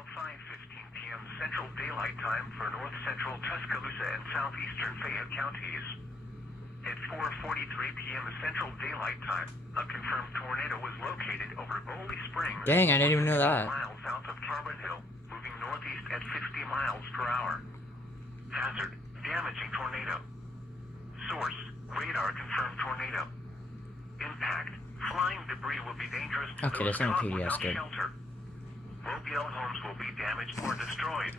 until 5:15 p.m. Central Daylight Time for north central Tuscaloosa and southeastern Fayette counties. At 4:43 p.m. Central Daylight Time, a confirmed tornado was located over Bowley Springs. Dang, I didn't even know that. Miles south of Carbon Hill, moving northeast at 50 miles per hour. Hazard, damaging tornado. Source, radar confirmed tornado. Impact, flying debris will be dangerous to Okay, those that's not caught PBS, without good. shelter. Mobile homes will be damaged or destroyed.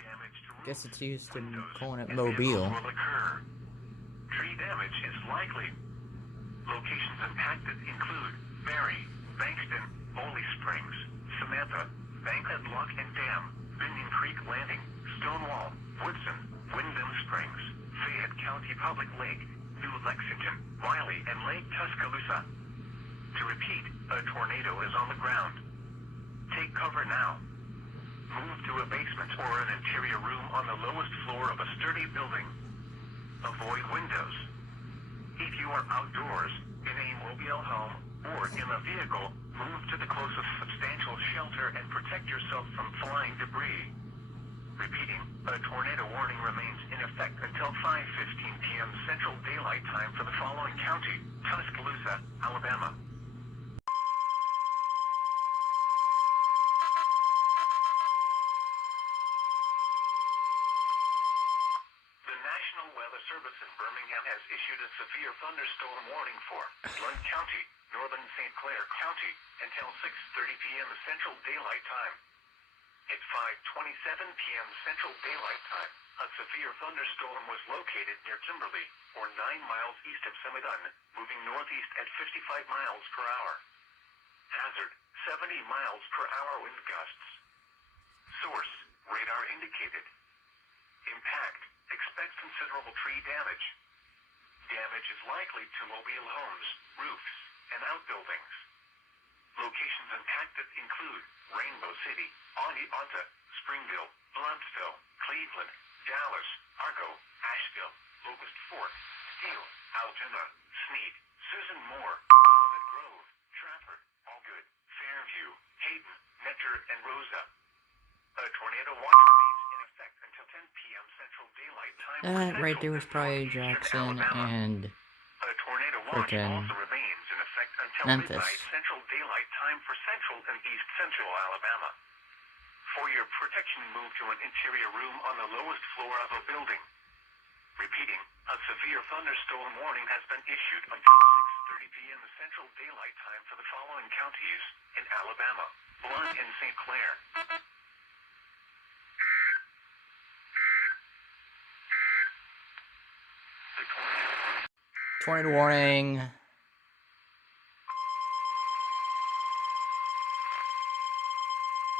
Damage to roofs, Guess it's used to windows, calling it and Mobile. vehicles will occur. Tree damage is likely. Locations impacted include Barry, Bankston, Bowley Springs, Samantha, Bankhead Lock and Dam, Binion Creek Landing, Stonewall, Woodson, Wyndham Springs, Fayette County Public Lake, New Lexington, Wiley, and Lake Tuscaloosa. To repeat, a tornado is on the ground. Take cover now. Move to a basement or an interior room on the lowest floor of a sturdy building. Avoid windows. If you are outdoors, in a mobile home, or in a vehicle, move to the closest substantial shelter and protect yourself from flying debris. Repeating, a tornado warning remains in effect until 5:15 p.m. Central Daylight Time for the following county: Tuscaloosa, Alabama. The National Weather Service in Birmingham has issued a severe thunderstorm warning for Blount County, northern St. Clair County, until 6:30 p.m. Central Daylight Time. At 5:27 p.m. Central Daylight Time, a severe thunderstorm was located near Kimberly, or 9 miles east of Cemadon, moving northeast at 55 miles per hour. Hazard, 70 miles per hour wind gusts. Source, radar indicated. Impact, expect considerable tree damage. Damage is likely to mobile homes, roofs, and outbuildings. Locations impacted include Rainbow City, Oneonta, Springville, Blountsville, Cleveland, Dallas, Argo, Asheville, Locust Fork, Steele, Altoona, Sneed, Susan Moore, Walnut Grove, Trafford, Allgood, Fairview, Hayden, Netter, and Rosa. A tornado watch remains in effect until 10 p.m. Central Daylight Time. That right there was probably Jackson and a tornado watch frickin' also remains in effect until Memphis. midnight Central Daylight Time for Central and East Central Alabama. For your protection, move to an interior room on the lowest floor of a building. Repeating, a severe thunderstorm warning has been issued until 6:30 p.m. Central Daylight Time for the following counties in Alabama: Blount and St. Clair. The tornado warning.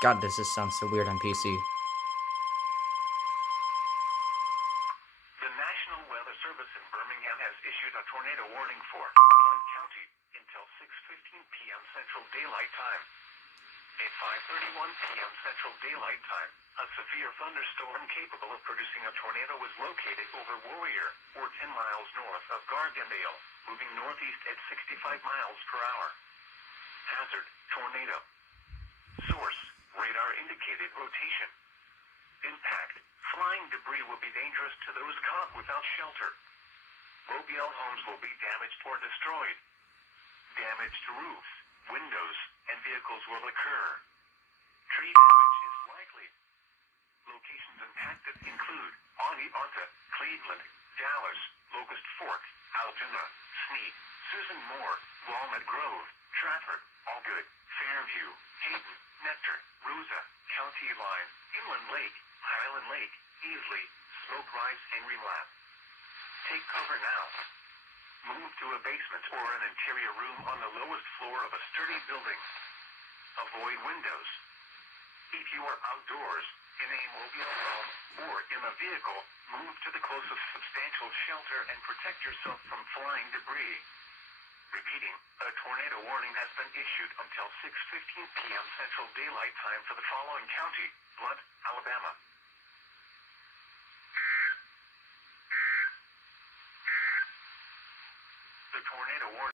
God, does this sound so weird on PC. The National Weather Service in Birmingham has issued a tornado warning for Blount County until 6:15 p.m. Central Daylight Time. At 5:31 p.m. Central Daylight Time, a severe thunderstorm capable of producing a tornado was located over Warrior, or 10 miles north of Gargandale, moving northeast at 65 miles per hour. Hazard, tornado. Source, radar indicated rotation. Impact, flying debris will be dangerous to those caught without shelter. Mobile homes will be damaged or destroyed. Damage to roofs, windows, and vehicles will occur. Tree damage is likely. Locations impacted include Oneonta, Cleveland, Dallas, Locust Fork, Altoona, Sneed, Susan Moore, Walnut Grove, Trafford, Allgood, Fairview, Hayden, Netter, Rosa, County Line, Inland Lake, Highland Lake, Easley, Smoke Rise, and Remlap. Take cover now. Move to a basement or an interior room on the lowest floor of a sturdy building. Avoid windows. If you are outdoors, in a mobile home, or in a vehicle, move to the closest substantial shelter and protect yourself from flying debris. Repeating, a tornado warning has been issued until 6:15 p.m. Central Daylight Time for the following county: Blount, Alabama.